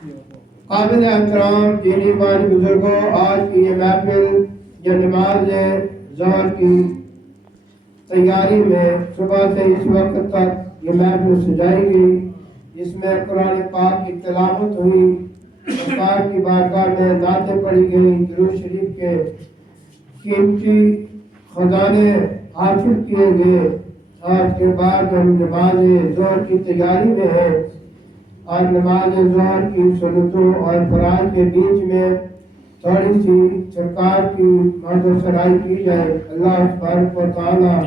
قابل احترام دینی بان بزرگوں، آج کی یہ محفل جو نماز ظہر کی تیاری میں صبح سے اس وقت تک یہ محفل سجائی گئی، جس میں قرآن پاک کی تلاوت ہوئی، سرکار کی بارگاہ میں نعتیں پڑھی گئی، درود شریف کے قیمتی خزانے حاصل کیے گئے۔ آج کے بعد ہم نماز ظہر کی تیاری میں ہیں، اور نماز ظہر کی سنتوں اور فرائض کے بیچ میں تھوڑی سی سرکار کی مدد سرائی کی جائے۔ اللہ تبارک و تعالیٰ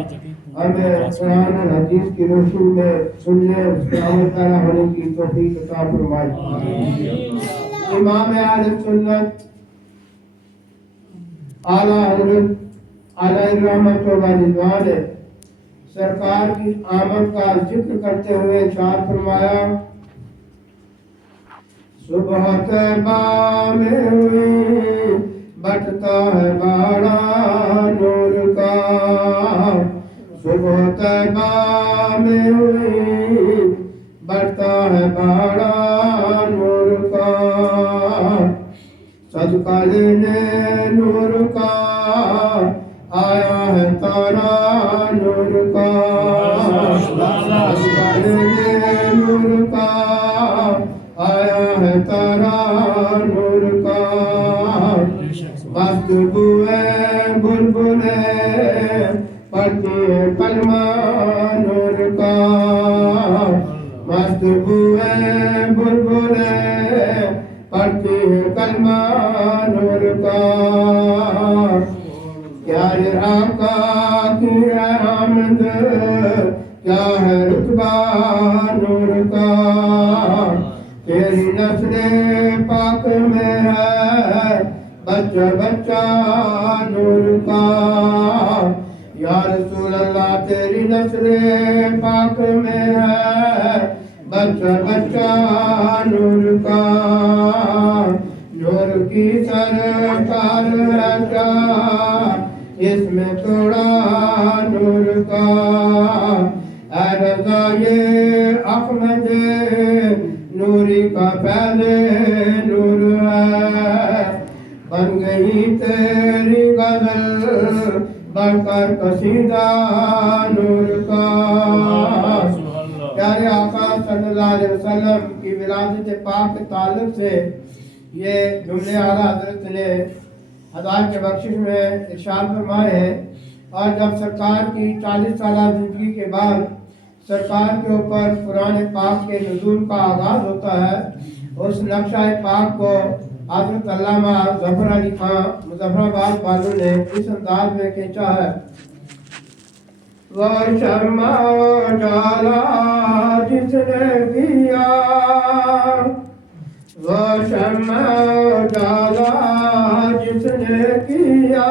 ہمیں قرآن اور حدیث کی روشنی میں سننے اور اس کے عمل پیرا ہونے کی توفیق عطا فرمائے۔ امام اہل سنت اعلیٰ حضرت علیہ رحمت و رضوان سرکار کی آمد کا ذکر کرتے ہوئے ارشاد فرمایا، صبح طیبہ میں ہوئی بٹتا ہے باڑا نور کا، صبح طیبہ میں ہوئی بٹتا ہے باڑا نور کا، صدقہ لینے نور کا آیا ہے تارا نور کا، صدقہ لینے نور کا آیا ہے تارا نور کا، مست بوئے بلبلے پڑھتی ہے کلمہ نور کا، مست بوئے بلبلے پڑھتی ہے کلمہ نور کا، کیا ہے آقا کی ہے آمد، کیا ہے رتبہ نور کا، تیری نسل پاک میں ہے بچہ بچہ نور کا، یا رسول اللہ تیری نسل پاک میں ہے بچہ بچہ نور کا، نور کی سرکار ہے کیا اس میں توڑا نور کا، اے رضائے احمد نوری کا پہلے نور ہے، بن گئی تیری غزل بڑھ کر قصیدہ نور کا۔ پیارے آقا صلی اللہ علیہ وسلم کی ولادت پاک کے تعلق سے یہ جملے اعلیٰ حضرت نے ہدایت کے بخشش میں ارشاد فرمائے ہیں، اور جب سرکار کی 40 سالہ زندگی کے بعد سرکار کے اوپر قرآن پاک کے نزول کا آغاز ہوتا ہے، اس نقشہ پاک کو حضرت علامہ ظفر علی خان مظفر آباد والوں نے اس انداز میں کھینچا ہے، وہ شمع اجالا جس نے دیا، وہ شمع اجالا جس نے کیا،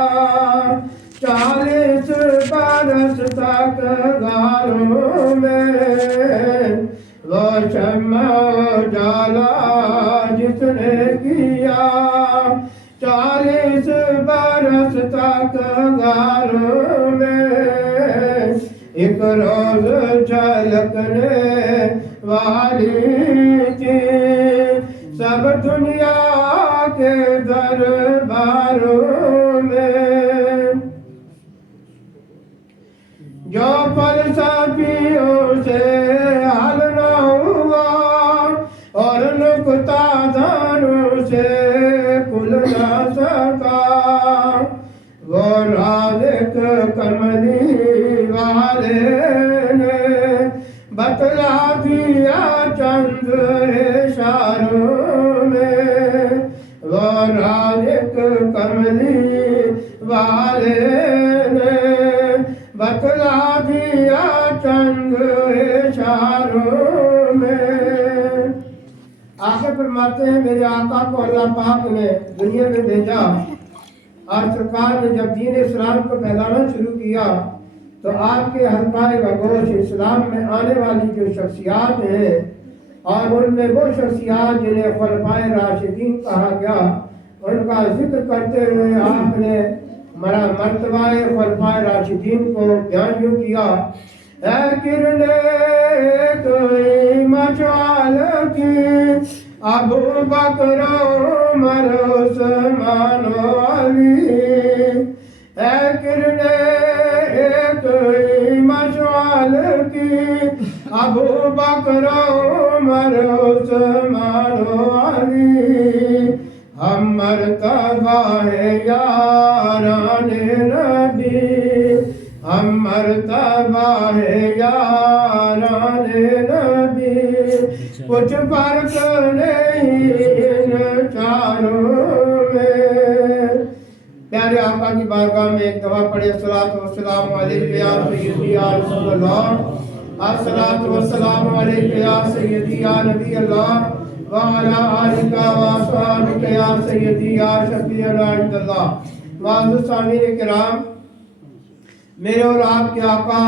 40 برس تک غاروں میں، وہ شمع اجالا جس نے کیا، 40 برس تک غاروں میں، ایک روز جھلکنے والی تھی سب دنیا کے درباروں میں، جو فلسفیوں سے حل نہ ہوا اور نکتہ دانوں سے کھل نہ سکا، وہ رازق کملی والے نے بتلا دیا چند اشاروں میں، وہ رازق کملی والے نے بتلا دیا چند اشاروں میں۔ آخر فرماتے ہیں میرے آقا کو اللہ پاک نے دنیا میں بھیجا، اور سرکار نے جب دین اسلام کو پھیلانا شروع کیا تو آپ کے حلقہ گوش اسلام میں آنے والی جو شخصیات ہیں، اور ان میں وہ شخصیات جنہیں خلفائے راشدین کہا گیا، ان کا ذکر کرتے ہوئے آپ نے مرتبہ خلفائے راشدین کو بیان یوں کیا، اے کرنے کوئی مشعل کی ابو بکر عمر عثمان و علی اے کرنے ایک ہی مشعل کی ابو بکر عمر عثمان و علی ہم مرتبہ ہے یاران نبی ہم مرتبہ ہے یاران نبی کچھ فرق نہیں ان چاروں میں پیارے آقا کی بارگاہ میں ایک دفعہ پڑھے الصلاۃ والسلام علیک یا سیدی یا رسول اللہ الصلاۃ والسلام علیک یا سیدی یا نبی اللہ وعلی آلک و اصحابک یا سیدی یا شفیعنا عند اللہ معزز سامعین کرام میرے اور آپ کے آقا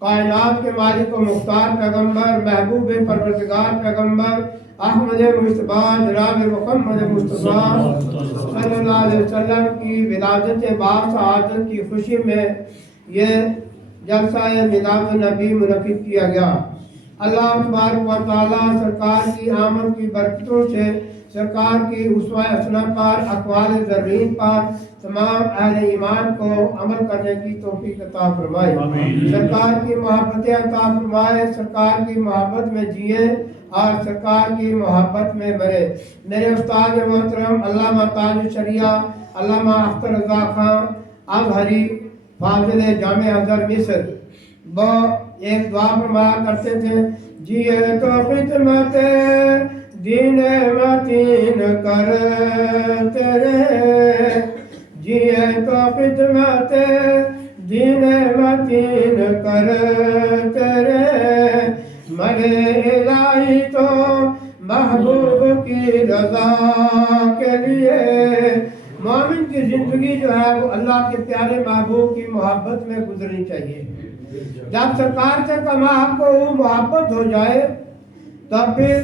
کائنات کے مالک و مختار پیغمبر محبوب پروردگار پیغمبر احمد مصطفیٰ جناب محمد مصطفیٰ صلی اللہ علیہ وسلم کی ولادت باسعادت کی خوشی میں یہ جلسہ میلاد النبی منعقد کیا گیا۔ اللہ تبارک و تعالی سرکار کی آمد کی برکتوں سے سرکار کی اسوہ حسنہ پر اقوال زرین پر تمام اہل ایمان کو عمل کرنے کی توفیق عطا فرمائے، سرکار کی محبت عطا فرمائے، سرکار کی محبت میں جیے اور سرکار کی محبت میں مرے۔ میرے استاد محترم علامہ تاج شریعہ علامہ اختر رضا خان ازہری فاضل جامع ازہر مصر وہ ایک دعا فرمایا کرتے تھے، جیے تو خدمت دین متین کرتے رہے، جیے تو خدمت دین متین کرتے رہے، مرے الہی تو محبوب کی رضا کے لیے۔ مومن کی زندگی جو ہے وہ اللہ کے پیارے محبوب کی محبت میں گزرنی چاہیے۔ جب سرکار سے کما آپ کو وہ محبت ہو جائے تب پھر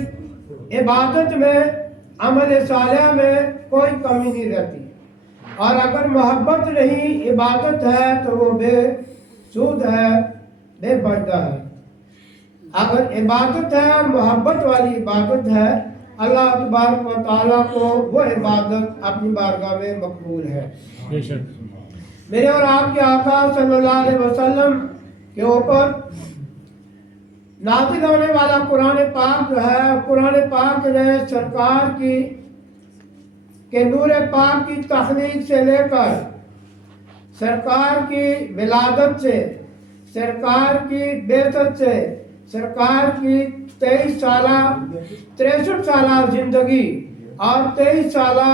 عبادت میں عمل صالح میں کوئی کمی نہیں رہتی، اور اگر محبت نہیں عبادت ہے تو وہ بے سود ہے، بے فائدہ ہے۔ اگر عبادت ہے اور محبت والی عبادت ہے اللہ تبارک و تعالیٰ کو وہ عبادت اپنی بارگاہ میں مقبول ہے۔ میرے اور آپ کے آقا صلی اللہ علیہ وسلم کے اوپر نازل ہونے والا قرآن پاک جو ہے، قرآن پاک نے سرکار کے نور پاک کی تخلیق سے لے کر سرکار کی ولادت سے، سرکار کی بعثت سے، سرکار کی 23 سالہ 63 سالہ زندگی اور 23 سالہ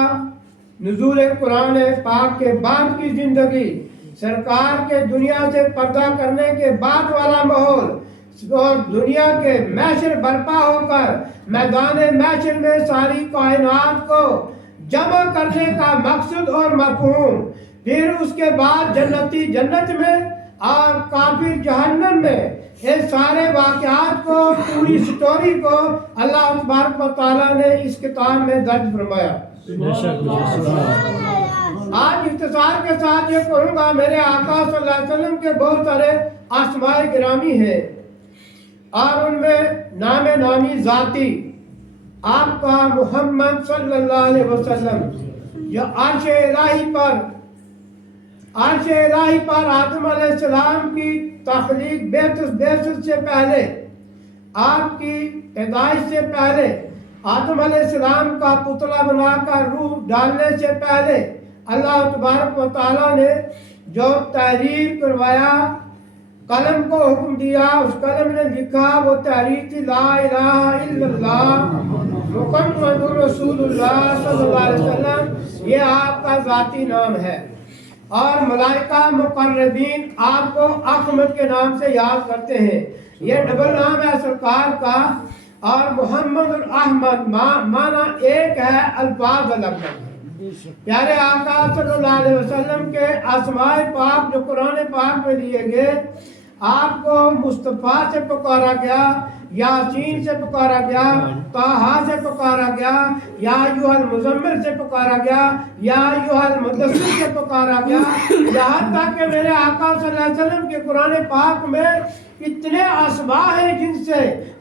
نزول قرآن پاک کے بعد کی زندگی، سرکار کے دنیا سے پردہ کرنے کے بعد والا ماحول اور دنیا کے محشر برپا ہو کر میدان محشر میں ساری کائنات کو جمع کرنے کا مقصد اور مفہوم، پھر اس کے بعد جنتی جنت میں اور کافر جہنم میں، یہ سارے واقعات کو، پوری سٹوری کو اللہ تبارک و تعالیٰ نے اس کتاب میں درج فرمایا۔ آج اختصار کے ساتھ یہ کہوں گا، میرے آقا صلی اللہ علیہ وسلم کے بہت سارے اسماء گرامی ہیں اور ان میں نام نامی ذاتی آپ کا محمد صلی اللہ علیہ وسلم جو عرش الہی پر آدم علیہ السلام کی تخلیق بعثت سے پہلے، آپ کی پیدائش سے پہلے، آدم علیہ السلام کا پتلا بنا کر روح ڈالنے سے پہلے اللہ تبارک و تعالیٰ نے جو تحریر کروایا، قلم کو حکم دیا، اس قلم نے لکھا، وہ تحریر تھی لا الہ الا اللہ محمد رسول اللہ صلی اللہ علیہ وسلم۔ یہ آپ کا ذاتی نام ہے اور ملائکہ مقربین آپ کو احمد کے نام سے یاد کرتے ہیں۔ یہ ڈبل نام ہے سرکار کا، اور محمد اور احمد معنی ایک ہے، الفاظ الگ ہیں۔ پیارے آقا صلی اللہ علیہ وسلم کے اسماء پاک جو قرآن پاک میں لیے گئے، آپ کو مصطفیٰ سے پکارا گیا، یاسین سے پکارا گیا، طٰہٰ سے پکارا گیا، یا ایھا المزمل سے پکارا گیا، یا ایھا المدثر سے پکارا گیا، یہاں تک کہ میرے آقا صلی اللہ علیہ وسلم کے قرآن پاک میں اتنے اسماء ہیں جن سے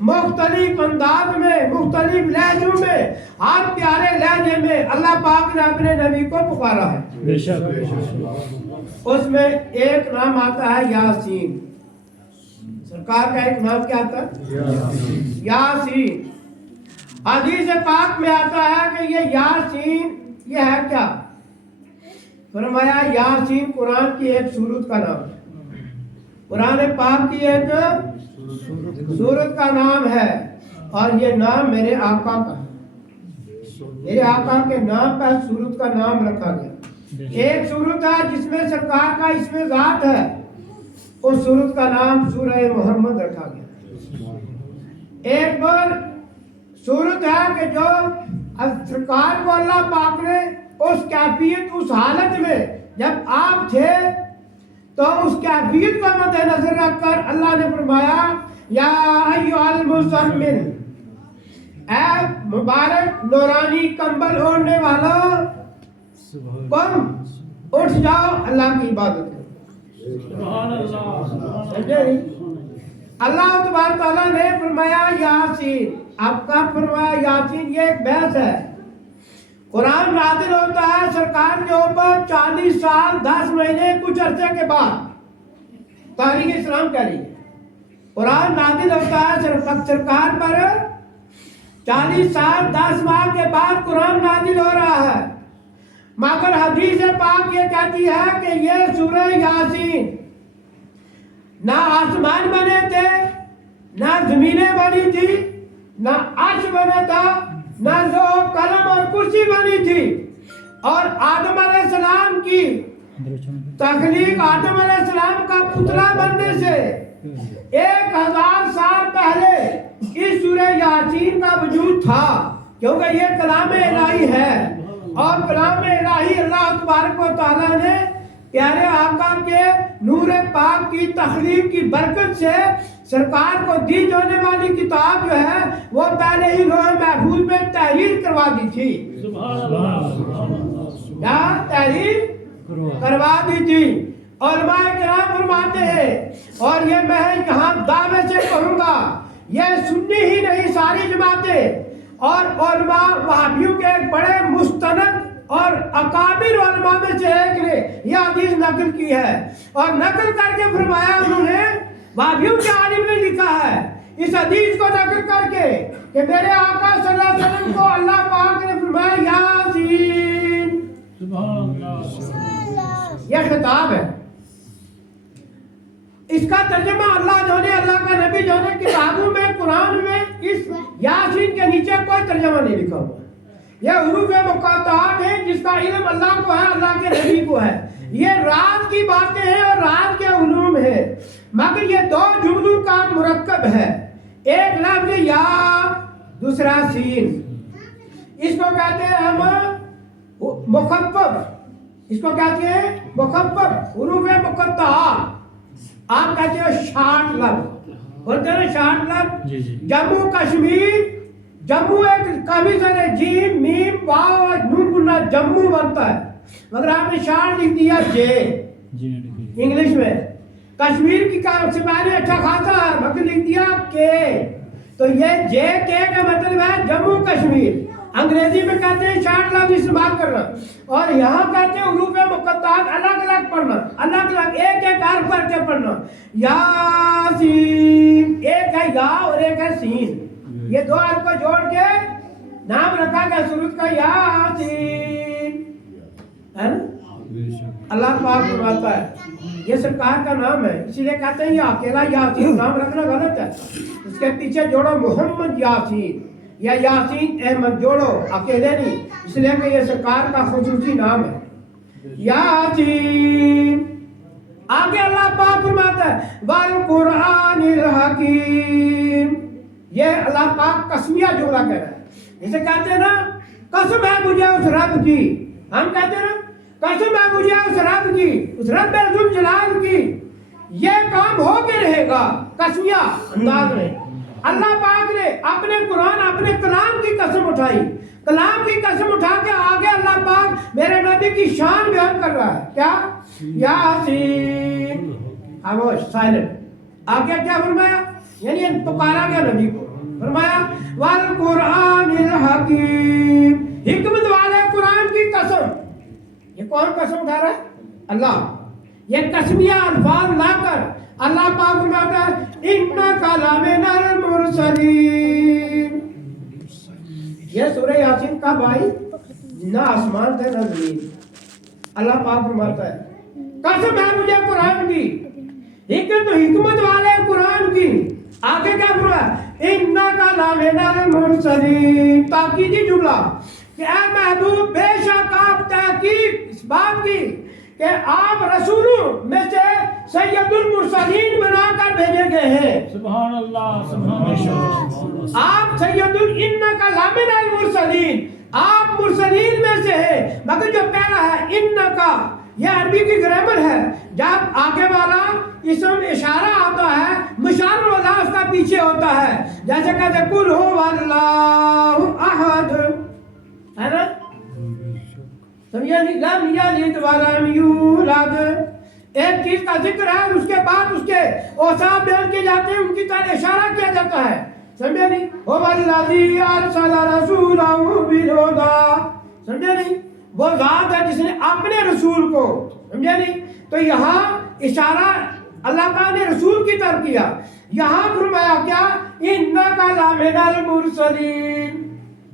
مختلف انداز میں، مختلف لہجوں میں، ہر پیارے لہجے میں اللہ پاک نے اپنے نبی کو پکارا ہے۔ بے شک اس میں ایک نام آتا ہے یاسین۔ سرکار کا ایک نام کیا آتا ہے؟ یاسین۔ حدیث پاک میں آتا ہے کہ یہ یاسین یہ ہے کیا؟ فرمایا یاسین قرآن کی ایک سورت کا نام ہے، قرآن پاک کی ایک سورت کا نام ہے، اور یہ نام میرے آقا کا ہے، میرے آقا کے نام پر سورت کا نام رکھا گیا۔ ایک سورت ہے جس میں سرکار کا اسم ذات ہے، اس سورت کا نام سورہ محمد رکھا گیا۔ ایک اور سورت ہے کہ جو سرکار کو اللہ پاک نے اس کیفیت، اس حالت میں جب آپ تھے تو اس کیفیت کو مد نظر رکھ کر اللہ نے فرمایا یا ایھا المزمل، اے مبارک نورانی کمبل اوڑھنے والا، قم اٹھ جاؤ اللہ کی عبادت کرو۔ سبحان اللہ۔ سمجھے؟ اللہ تبارک تعالیٰ نے فرمایا یاسین، آپ کا فرمایا یاسین، یہ ایک بحث ہے۔ قرآن نازل ہوتا ہے سرکار کے اوپر 40 سال 10 مہینے کچھ عرصے کے بعد، تاریخ اسلام کہہ رہی ہے۔ قرآن نازل ہوتا ہے سرکار پر 40 سال 10 ماہ کے بعد قرآن نازل ہو رہا ہے، مگر حدیث پاک یہ کہتی ہے کہ یہ سورہ یاسین نہ آسمان بنے تھے، نہ زمینیں بنی تھی، نہ عرش بنا تھا، نہ لوح قلم اور کرسی بنی تھی، اور آدم علیہ السلام کی تخلیق، آدم علیہ السلام کا پتلا بننے سے 1000 سال پہلے اس سورہ یاسین کا وجود تھا، کیونکہ یہ کلام الہی ہے، اور کلام الہی اللہ تبارک و تعالیٰ نے پیارے آقا کے نور پاک کی تخلیق کی برکت سے سرکار کو دی جانے والی کتاب جو ہے وہ پہلے ہی لوح محفوظ میں تحریر کروا دی تھی۔ کیا تحریر کروا دی تھی؟ علماء کرام فرماتے ہیں، اور یہ میں یہاں دعوے سے کہوں گا، یہ سنی ہی نہیں ساری جماعتیں اور علماء وہابیوں کے ایک بڑے مستند اور اکابر علماء میں سے ایک نے یہ حدیث نقل کی ہے، اور نقل کر کے فرمایا انہوں نے، وہابیوں کے عالم نے لکھا ہے اس حدیث کو نقل کر کے کہ میرے آقا صلی اللہ علیہ وسلم کو اللہ پاک نے فرمایا یاسین، یہ خطاب ہے۔ اس کا ترجمہ اللہ جو نے، اللہ کا نبی جو نے کتابوں میں، قرآن میں اس یاسین کے نیچے کوئی ترجمہ نہیں لکھا ہوا۔ یہ حروف مقطعات ہیں جس کا علم اللہ کو ہے، اللہ کے نبی کو ہے، یہ راز کی باتیں ہیں اور راز کے علوم ہیں، مگر یہ دو جملوں کا مرکب ہے، ایک لفظ یا، دوسرا سین۔ اس کو کہتے ہیں ہم مخفف، اس کو کہتے ہیں مخفف حروف مقطعات، آپ کہتے ہیں شارٹ لفظ، بولتے ہیں شارٹ لفظ۔ جموں کشمیر، جموں ایک کبھی سے جیم میم واو نون گنا جموں بنتا ہے، مگر آپ نے شارٹ لکھ دیا جے انگلش میں۔ کشمیر کی سپاہی اچھا خاصا ہے مگر لکھ دیا کے، تو یہ جے کے کا مطلب ہے جموں کشمیر۔ انگریزی میں کہتے ہیں شارٹ لفظ استعمال کرنا، اور یہاں کہتے ہیں حروف مقطعات الگ الگ پڑھنا، الگ الگ ایک ایک حرف کر کے پڑھنا۔ یاسین، ایک ہے یا اور ایک ہے سین، یہ دو حرف کو جوڑ کے نام رکھا گیا سورت کا یاسین، ہے نا؟ اللہ پاک فرماتا ہے یہ سرکار کا نام ہے، اسی لیے کہتے ہیں یہ اکیلا یاسین نام رکھنا غلط ہے، اس کے پیچھے جوڑو محمد یاسین یا یاسین احمد جوڑو، اکیلے نہیں، اس لیے کہ یہ سرکار کا خصوصی نام ہے یاسین۔ آگے اللہ پاک فرماتا ہے والقرآن الحکیم، یہ اللہ پاک قسمیہ جملہ کہہ رہا ہے، جسے کہتے ہیں نا قسم ہے مجھے اس رب کی، ہم کہتے ہیں نا قسم ہے مجھے اس رب کی، اس رب ذوالجلال کی، یہ کام ہو کے رہے گا، قسمیہ انداز میں اللہ پاک نے اپنے قرآن، اپنے کلام کی قسم اٹھائی، کلام کی قسم اٹھا کے آگے اللہ پاک میرے نبی کی شان بیان کر رہا ہے، کیا یاسین، خاموش سائلنٹ، آگے کیا فرمایا؟ یعنی پکارا گیا نبی کو، فرمایا والقرآن الحکیم، حکمت والے قرآن کی قسم۔ یہ کون قسم اٹھا رہا ہے؟ اللہ۔ یہ قسمیہ الفاظ لا کر اللہ پاک فرماتا ہے انک لمن المرسلین۔ یہ سورہ یاسین کب آئی؟ نہ آسمان سے نہ زمین۔ اللہ پاک فرماتا ہے قسم ہے مجھے قرآن کی، حکمت والے قرآن کی۔ آگے کیا فرمایا؟ انک لمن المرسلین، تاکیدی جملہ کہ اے محبوب بے شک آپ تحقیق اس بات کی کہ آپ رسولوں میں سے سید المرسلین بنا کر بھیجے گئے ہیں۔ سبحان اللہ، سبحان اللہ۔ آپ سید انک لمن المرسلین، آپ مرسلین میں سے ہیں، مگر جو پہلا ہے انک، یہ عربی کی گرامر ہے، جب آگے والا اسم اشارہ آتا ہے مشار والا اس کا پیچھے ہوتا ہے، جیسے کہتے قل هو اللہ احد، ہے نا؟ سمجھا نہیں؟ لم یلد ولم یولد، ایک چیز کا ذکر ہے اور اس کے بعد اس کے اوصاف بیان کیے جاتے ہیں، ان کی طرح اشارہ کیا جاتا ہے، سمجھا نہیں؟ هو الذی ارسل رسولہ بالہدی، سمجھا نہیں؟ وہ ذات ہے جس نے اپنے رسول کو، سمجھا نہیں؟ تو یہاں اشارہ اللہ تعالیٰ نے رسول کی طرف کیا۔ یہاں فرمایا کیا؟ انک لمن المرسلین،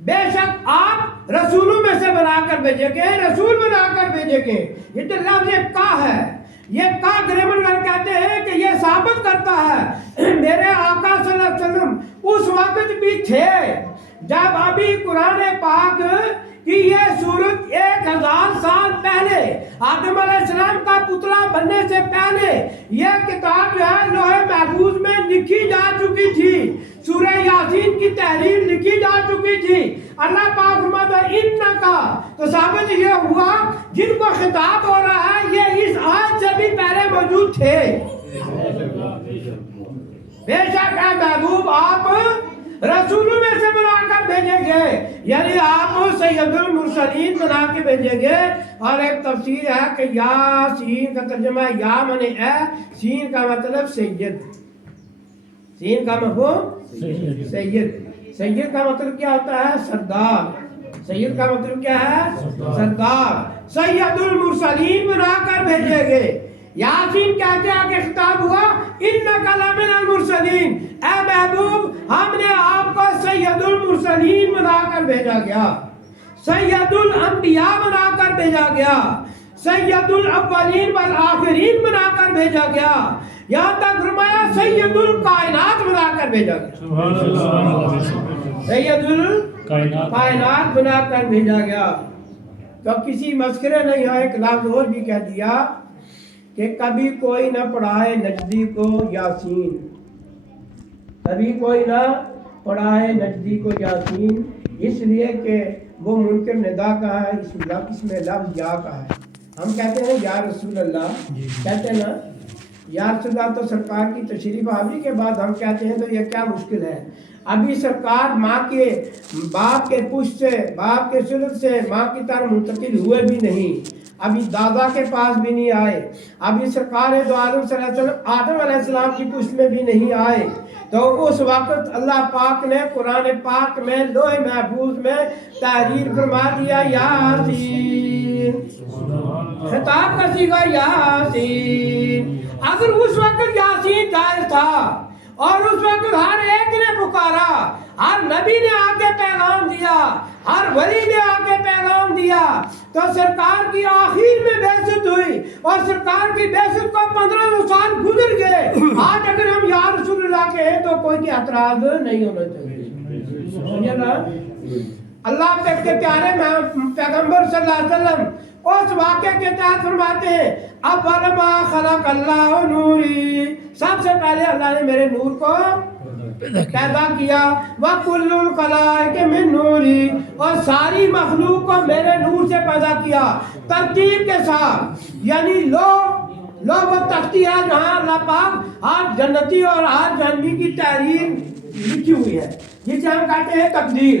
بے شک آپ رسولوں میں سے بنا کر بھیجے گئے، رسول بنا کر بھیجے گئے۔ یہ تو لفظ کا ہے، یہ کا گرامر والے کہتے ہیں کہ یہ ثابت کرتا ہے میرے آقا صلی اللہ علیہ وسلم اس وقت بھی تھے جب ابھی قرآن پاک کہ یہ صورت 1000 سال پہلے آدم علیہ السلام کا پتلا بننے سے پہلے یہ کتاب جو ہے لوح محفوظ میں لکھی جا چکی تھی، سورہ یاسین کی تحریر لکھی جا چکی تھی۔ اللہ پاک فرماتا ہے انکا، تو ثابت یہ ہوا جن کو خطاب ہو رہا ہے یہ اس آیت سے بھی پہلے موجود تھے۔ بے شک اے محبوب آپ رسولوں میں سے بنا کر بھیجے گئے، یعنی آپ سید المرسلین بنا کے بھیجے گئے۔ اور ایک تفسیر ہے کہ یاسین کا ترجمہ ہے یا منے اے، سین کا مطلب سید، سین کا مفہوم سید، سید کا مطلب کیا ہوتا ہے؟ سردار، سید کا مطلب کیا ہے؟ سردار۔ سید المرسلین بنا کر بھیجے گئے۔ یاسین کیا کیا کہ خطاب ہوا انک لمن المرسلین، اے محبوب ہم نے آپ کو سید المرسلین بنا کر بھیجا گیا، سید الانبیاء بنا کر بھیجا گیا، سید الاولین والآخرین بنا کر بھیجا گیا، یہاں تک فرمایا سید الکائنات بنا کر بھیجا گیا، سید الکائنات بنا کر بھیجا گیا۔ تو کسی مسخرے نہیں ہے، ایک لفظ اور بھی کہہ دیا کہ کبھی کوئی نہ پڑھائے نجدی کو یاسین، کبھی کوئی نہ پڑھائے نجدی کو یاسین، اس لیے کہ وہ منکر ندا کا ہے، اس میں لفظ یا کا ہے۔ ہم کہتے ہیں یا رسول اللہ، کہتے ہیں نا یا رسول اللہ، تو سرکار کی تشریف آوری کے بعد ہم کہتے ہیں تو یہ کیا مشکل ہے؟ ابھی سرکار ماں کے باپ کے پشت سے، باپ کے سلط سے ماں کی طرف منتقل ہوئے بھی نہیں، ابھی دادا کے پاس بھی نہیں آئے، ابھی سرکار دو عالم صلی اللہ علیہ وسلم آدم علیہ السلام کی پشت میں بھی نہیں آئے، تو اس وقت اللہ پاک نے قرآن پاک میں لوح محفوظ میں تحریر فرما دیا یاسین، خطاب کا صیغہ یاسین۔ اگر اس وقت یاسین جائز تھا اور اس وقت ہر ایک نے پکارا، ہر نبی نے آ کے پیغام دیا، ہر ولی نے آ کے پیغام دیا، تو سرکار کی آخر میں بعثت ہوئی اور سرکار کی بعثت کو 15 سال گزر گئے، آج اگر ہم یا رسول اللہ کے ہیں تو کوئی کی اعتراض نہیں ہونا چاہیے، سمجھے نا؟ اللہ کے پیارے پیغمبر صلی اللہ علیہ وسلم اس واقعے کے تحت فرماتے ہیں اول ما خلق اللہ نوری، سب سے پہلے اللہ نے میرے نور کو پیدا کیا، وَكُلُّ الْخَلَائِقِ مِن نُورِ، اور ساری مخلوق کو میرے نور سے پیدا کیا، ترتیب کے ساتھ، یعنی لو وہ تختی ہے جہاں اللہ پاک ہر جنتی اور ہر جہنمی کی تحریر لکھی ہوئی ہے، جسے ہم کہتے ہیں تقدیر،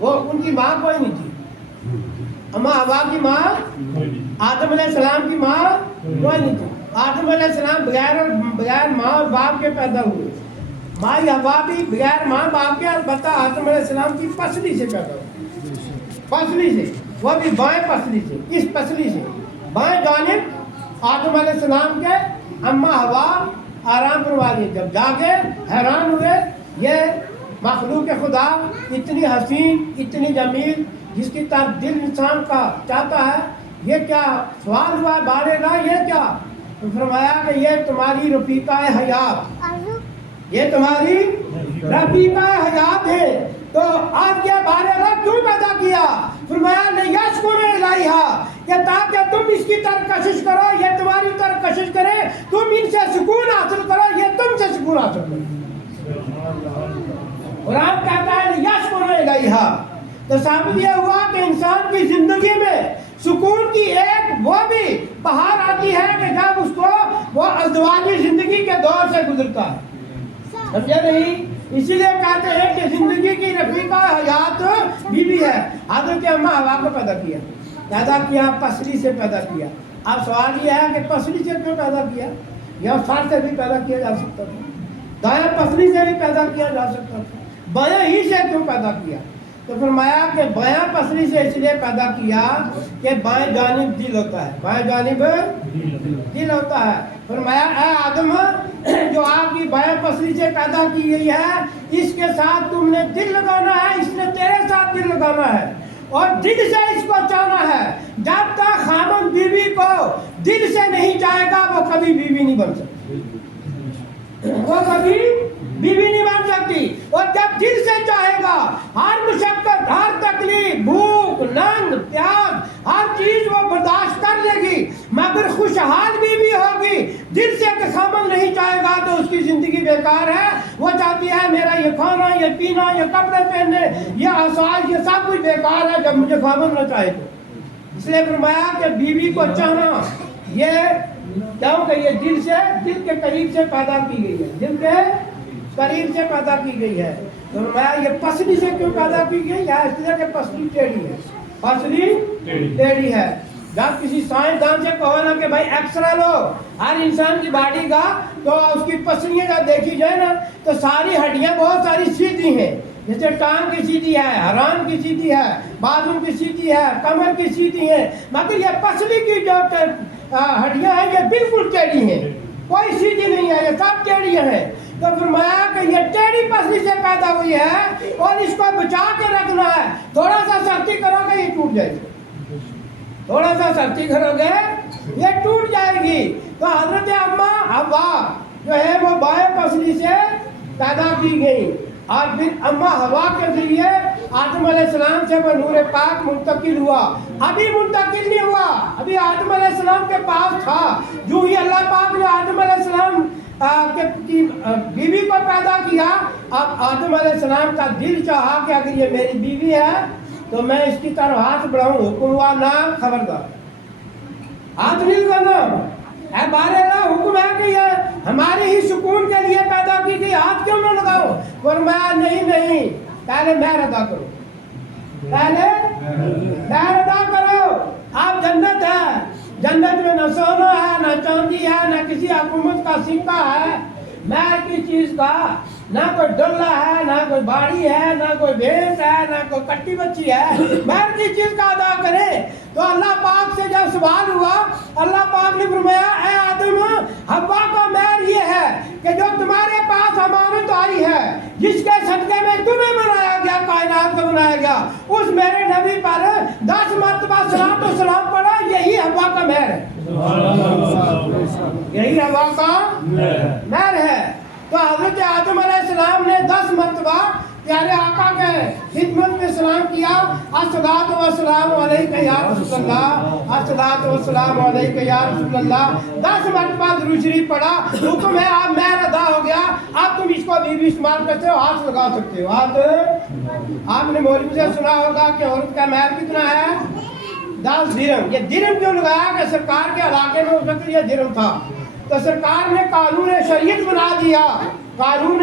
وہ ان کی ماں کوئی نہیں تھی. اما ہوا کی ماں آدم علیہ السلام کی ماں کوئی نہیں تھی. آدم علیہ السلام بغیر ماں اور باپ کے پیدا ہوئے. ماں ہوا بھی بغیر ماں باپ کے البتہ آدم علیہ السلام کی پسلی سے پیدا ہوئی. پسلی سے, وہ بھی بائیں پسلی سے. اس پسلی سے بائیں جانب آدم علیہ السلام کے اما ہوا آرام فرما لی. جب جاگے حیران ہوئے, یہ مخلوق خدا اتنی حسین اتنی جمیل جس کی طرف دل انسان کا چاہتا ہے, یہ کیا سوال ہوا بارے اللہ, یہ کیا؟ تو فرمایا کہ یہ تمہاری رفیقہ حیات, یہ تمہاری رفیقہ حیات ہے. تو آپ کے بارے اللہ کیوں پیدا کیا؟ فرمایا لیشکر الیہا, کہ تاکہ تم اس کی طرف کشش کرو, یہ تمہاری طرف کشش کرے, تم ان سے سکون حاصل کرو, یہ تم سے سکون حاصل کرو. قرآن کہتا ہے لیشکر الیہا. تو ثابت یہ ہوا کہ انسان کی زندگی میں سکون کی ایک وہ بھی بہار آتی ہے کہ جب اس کو وہ ازدواجی زندگی کے دور سے گزرتا ہے. سمجھے نہیں؟ اسی لیے کہتے ہیں کہ زندگی کی رفیقہ حیات بیوی ہے. حضرت اما ہوا کو پیدا کیا پسلی سے پیدا کیا. اب سوال یہ ہے کہ پسلی سے کیوں پیدا کیا؟ یا سر سے بھی پیدا کیا جا سکتا تھا, دائیں پسلی سے بھی پیدا کیا جا سکتا تھا, بائیں ہی سے کیوں پیدا کیا؟ تو فرمایا کہ بائیں پسلی سے اس لیے پیدا کیا کہ بائیں جانب دل ہوتا ہے, بائیں جانب دل ہوتا ہے. فرمایا اے آدم, جو آپ کی بائیں پسلی سے پیدا کی گئی ہے اس کے ساتھ تم نے دل لگانا ہے, اس نے تیرے ساتھ دل لگانا ہے اور دل سے اس کو چاہنا ہے. جب تک خامن بیوی کو دل سے نہیں چاہے گا وہ کبھی بیوی نہیں بن سکتی, وہ کبھی بیوی نہیں بن سکتی. اور جب دل سے چاہے گا ہر مشقت, ہر تکلیف, بھوک, ننگ, پیاس, ہر چیز وہ برداشت کر لے گی, مگر خوشحال بیوی ہوگی. دل سے خامن نہیں چاہے گا تو اس کی زندگی بیکار ہے. وہ چاہتی ہے میرا یہ کھانا, یہ پینا, یہ کپڑے پہننے, یہ آسائش, یہ سب کچھ بیکار ہے جب مجھے خامن نہ چاہے تو. اس لیے فرمایا کہ بیوی کو چاہنا یہ کیونکہ یہ دل کے قریب سے پیدا کی گئی ہے, دل کے قریب سے پیدا کی گئی ہے. تو فرمایا یہ پسلی سے کیوں پیدا کی گئی ہے؟ اس لیے کہ پسلی ٹیڑھی ہے, پسلی ٹیڑھی ہے. جب کسی سائنسدان سے کہو نا کہ بھائی ایکسرا لو ہر انسان کی باڈی کا, تو اس کی پسلیاں جب دیکھی جائے نا تو ساری ہڈیاں بہت ساری سیدھی ہیں. جیسے ٹانگ کی سیدھی ہے, ہران کی سیدھی ہے, بازو کی سیدھی ہے, کمر کی سیدھی ہے, مگر یہ پسلی کی جو ہڈیاں ہیں یہ بالکل ٹیڑھی ہیں, کوئی سیدھی نہیں ہے, یہ سب ٹیڑھی ہیں. تو فرمایا کہ یہ ٹیڑھی پسلی سے پیدا ہوئی ہے اور اس کو بچا کے رکھنا ہے. تھوڑا سا سختی کرو گے یہ ٹوٹ جائے گی, تھوڑا سا سختی کرو گے یہ ٹوٹ جائے گی. تو حضرت اما ہوا جو ہے وہ بائیں پسلی سے پیدا کی گئی اور پھر اما ہوا کے ذریعے آدم علیہ السلام سے وہ نور پاک منتقل ہوا. ابھی منتقل نہیں ہوا, ابھی آدم علیہ السلام کے پاس تھا. جو ہی اللہ پاک نے آدم علیہ السلام کی بیوی کو پیدا کیا, اب آدم علیہ السلام کا دل چاہا کہ اگر یہ میری بیوی ہے تو میں اس کی طرف ہاتھ بڑھاؤں. حکم ہوا نام, خبردار ہاتھ نہیں لگانا. اے بارے اللہ, حکم ہے کہ یہ ہمارے ہی سکون کے لیے پیدا کی گئی, ہاتھ کیوں نہ لگاؤ؟ فرمایا نہیں, پہلے مہر ادا کرو, پہلے مہر ادا کرو. آپ جنت ہے, جنت میں نہ سونا ہے, نہ چاندی ہے, نہ کسی حکومت کا سکہ ہے, مہر کی چیز کا نہ کوئی ڈلہ ہے, نہ کوئی باڑی ہے, نہ کوئی بھینس ہے, نہ کوئی کٹی بچی ہے. مہر کی چیز کا ادا کرے. تو اللہ پاک سے جب سوال ہوا, اللہ پاک نے فرمایا اے آدم, حوا کا مہر یہ ہے کہ جو تمہارے پاس امانت آئی ہے, جس کے صدقے میں تمہیں بنایا گیا, کائنات کو بنایا گیا, اس میرے نبی پر 10 مرتبہ صلاۃ و سلام پڑھا. یہی حوا کا مہر ہے, یہی حوا کا مہر ہے. تو حضرت آدم علیہ السلام نے 10 مرتبہ پیارے آقا کے خدمت میں سلام کیا, الصلاۃ والسلام علیکہ یا رسول اللہ, الصلاۃ والسلام علیکہ یا رسول اللہ. 10 مرتبہ درود شریف پڑھا. حکم ہے آپ مہر ادا ہو گیا, اب تم اس کو بیوی استعمال کرتے ہو, ہاتھ لگا سکتے ہو. آپ نے مولوی سے سنا ہوگا کہ عورت کا مہر کتنا ہے, 10 درہم. یہ درہم کیوں لگایا کہ سرکار کے علاقے میں اس وقت یہ درہم تھا. تو سرکار نے قانون شریعت بنا دیا, قانون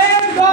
1-2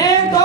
1-2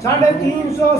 350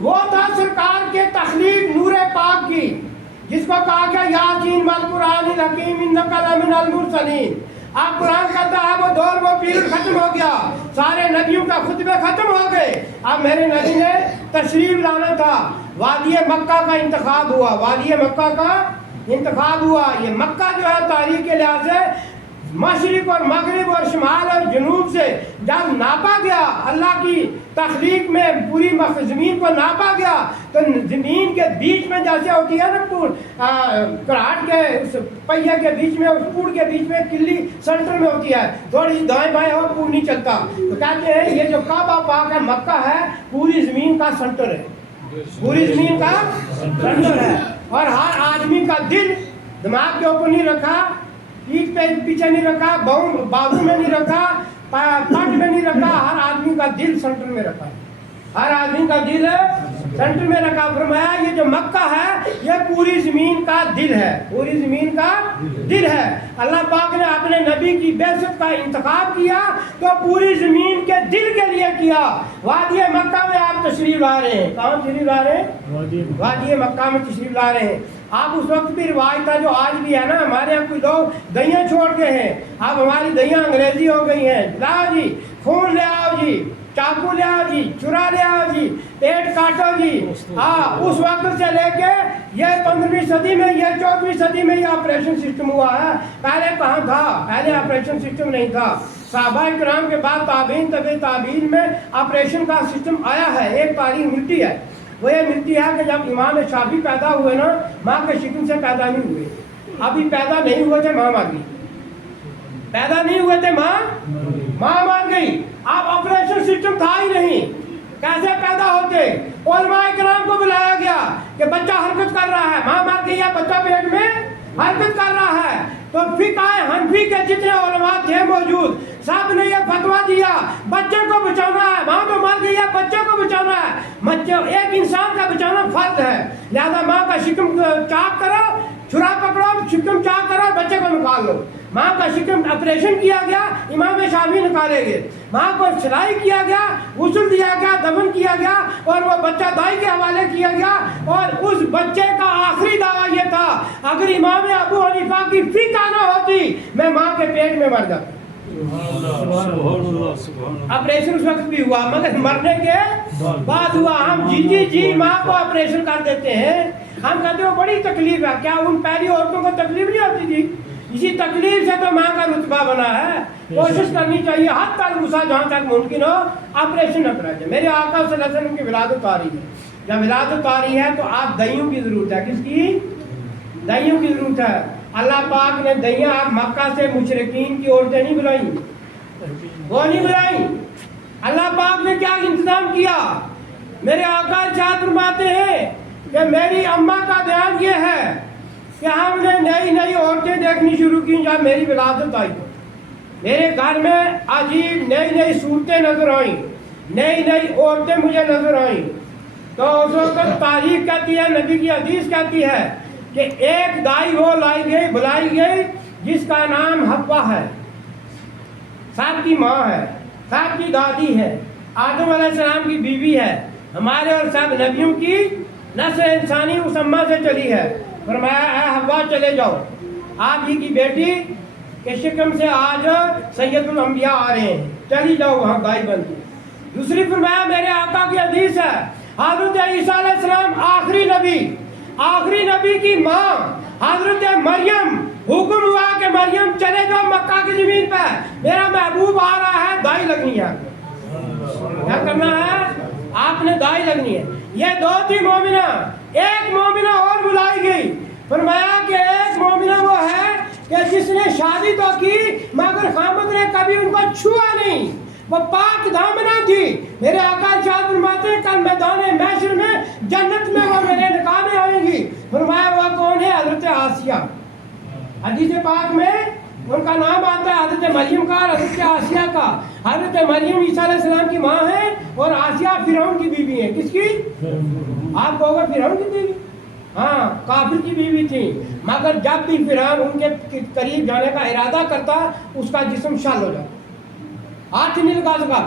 وہ تھا سرکار کے تخلیق نور پاک کی، جس کو کہا گیا یاسین والقرآن الحکیم انک لمن المرسلین۔ اب قرآن کہتا ہے وہ دور وہ پیریڈ ختم ہو گیا، سارے نبیوں کا خطبے ختم ہو گئے، اب میرے نبی نے تشریف لانا تھا۔ وادی مکہ کا انتخاب ہوا، وادی مکہ کا انتخاب ہوا۔ یہ مکہ جو ہے تاریخ کے لحاظ سے مشرق اور مغرب اور شمال اور جنوب سے جب ناپا گیا، اللہ کی تخلیق میں پوری زمین کو ناپا گیا تو زمین کے بیچ میں جیسے ہوتی ہے نا کراٹ کے اس پہیے کے بیچ میں، اس پوڑ کے بیچ میں کلی سینٹر میں ہوتی ہے، تھوڑی سی دائیں بائیں اور پوڑ نہیں چلتا، تو کہتے ہیں یہ جو کعبہ پاک ہے مکہ ہے پوری زمین کا سینٹر ہے، پوری زمین کا سینٹر ہے۔ اور ہر آدمی کا دل دماغ کے اوپر نہیں رکھا، پیٹھ پہ پیچھے نہیں رکھا، بازو میں نہیں رکھا، پٹ میں نہیں رکھا، ہر آدمی کا دل سینٹر میں رکھا ہے، ہر آدمی کا دل سینٹر میں رکھا۔ فرمایا یہ جو مکہ ہے یہ پوری زمین کا دل ہے، پوری زمین کا دل ہے۔ اللہ پاک نے اپنے نبی کی بعثت کا انتخاب کیا تو پوری زمین کے دل کے لیے کیا۔ وادی مکہ میں آپ تشریف لا رہے ہیں، کہاں تشریف لا رہے ہیں؟ وادی مکہ میں تشریف لا رہے ہیں۔ آپ اس وقت بھی رواج تھا جو آج بھی ہے نا، ہمارے یہاں کوئی لوگ دہیاں چھوڑ گئے ہیں، اب ہماری دہیاں انگریزی ہو گئی ہیں، لاؤ جی خون لے آؤ جی، چاقو لے آؤ جی، چرا لے آؤ جی، پیٹ کاٹو جی۔ ہاں اس وقت سے لے کے یہ 15ویں صدی میں، یہ 14ویں صدی میں یہ آپریشن سسٹم ہوا ہے، پہلے کہاں تھا؟ پہلے آپریشن سسٹم نہیں تھا۔ صحابہ کرام کے بعد تابعین تابعین میں آپریشن کا سسٹم آیا ہے۔ ایک تاریخ ملتی ہے، وہ یہ ملتی ہے کہ جب امام شافعی پیدا ہوئے نا، ماں کے شکم سے پیدا نہیں ہوئے، ابھی پیدا نہیں ہوئے تھے، ماں مر گئی، پیدا نہیں ہوئے تھے، ماں مر گئی۔ اب آپریشن سسٹم تھا ہی نہیں، کیسے پیدا ہوتے؟ علماء کرام کو بلایا گیا کہ بچہ حرکت کر رہا ہے، ماں مر گئی ہے، بچہ پیٹ میں حرکت کر رہا ہے، تو فقہ حنفی کے جتنے علماء تھے موجود سب نے یہ فتویٰ دیا بچے کو بچانا ہے، ماں تو مر گئی ہے، بچے کو بچانا ہے، ایک انسان کا بچانا فرض ہے، لہذا ماں کا شکم چاک کرو، چھرا پکڑو، شکم چاک کرو، بچے کو نکال لو۔ ماں کا شکم آپریشن کیا گیا، امام شافعی نکالے گئے، ماں کو سلائی کیا گیا، غسل دیا گیا، دفن کیا گیا اور وہ بچہ دائی کے حوالے کیا گیا۔ اور اس بچے کا آخری دعویٰ یہ تھا اگر امام ابو حنیفہ کی فقہ نہ ہوتی میں ماں کے پیٹ میں مر جاتا۔ آپریشن اس وقت بھی ہوا مگر مرنے کے بعد ہوا۔ ہم جی ماں کو آپریشن کر دیتے ہیں، ہم کہتے ہیں بڑی تکلیف ہے، کیا ان پہلی عورتوں کو تکلیف نہیں ہوتی تھی؟ اسی تکلیف سے تو ماں کا رتبہ بنا ہے۔ کوشش کرنی چاہیے حد تک غصہ جہاں تک ممکن ہو آپریشن نہ کرا جائے۔ میرے آقا صلی اللہ علیہ وسلم کی ولادت آ رہی ہے، جب ولادت آ رہی ہے تو آپ دہیوں کی ضرورت ہے، کس کی؟ دہیوں کی ضرورت ہے۔ اللہ پاک نے دہیاں آپ مکہ سے مشرکین کی عورتیں نہیں بلائیں، وہ نہیں بلائیں، اللہ پاک نے کیا انتظام کیا؟ میرے آقا ارشاد فرماتے ہیں کہ میری اماں کا بیان یہ ہے کہ ہم نے نئی نئی عورتیں دیکھنی شروع کی جب میری ولادت آئی تو میرے گھر میں عجیب نئی نئی صورتیں نظر آئیں، نئی نئی عورتیں مجھے نظر آئیں۔ تو اس وقت تاریخ کہتی ہے، نبی کی حدیث کہتی ہے کہ ایک دائی وہ بلائی گئی جس کا نام حوا ہے، سب کی ماں ہے، سب کی دادی ہے، آدم علیہ السلام کی بیوی ہے، ہمارے اور سب نبیوں کی نسل انسانی اس اماں سے چلی ہے۔ فرمایا اے حوا چلے جاؤ، آپ ہی کی بیٹی کے شکم سے آج سید الانبیاء آ رہے ہیں، چلی جاؤ وہاں گائے بن کے۔ دوسری فرمایا میرے آقا کی حدیث ہے، حضرت عیسیٰ علیہ السلام آخری نبی کی ماں حضرت مریم، حکم ہوا کہ مریم چلے جاؤ مکہ کی زمین پہ، میرا محبوب آ رہا ہے، دائی لگنی ہے، کیا کرنا ہے؟ آپ نے دائی لگنی ہے۔ یہ دو تھی مومنہ، ایک مومنہ اور بلائی گئی، فرمایا کہ ایک مومنہ وہ ہے کہ جس نے شادی تو کی مگر خامد نے کبھی ان کو چھوا نہیں، وہ پاک دامنہ تھی۔ میرے آقا ارشاد فرماتے ہیں کل میدان محشر میں جنت میں وہ میرے نکاح میں آئیں گی۔ فرمایا وہ کون ہے؟ حضرت آسیہ۔ حدیث پاک میں ان کا نام آتا ہے حضرت مریم کا اور حضرت آسیہ کا۔ حضرت مریم عیسیٰ علیہ السلام کی ماں ہے اور آسیہ فرعون کی بیوی ہے۔ کس کی؟ آپ کہو گے فرعون کی بیوی؟ ہاں، کافر کی بیوی تھی، مگر جب بھی فرعون ان کے قریب جانے کا ارادہ کرتا اس کا جسم شل ہو جاتا، ہاتھ نہیں لگا سکا،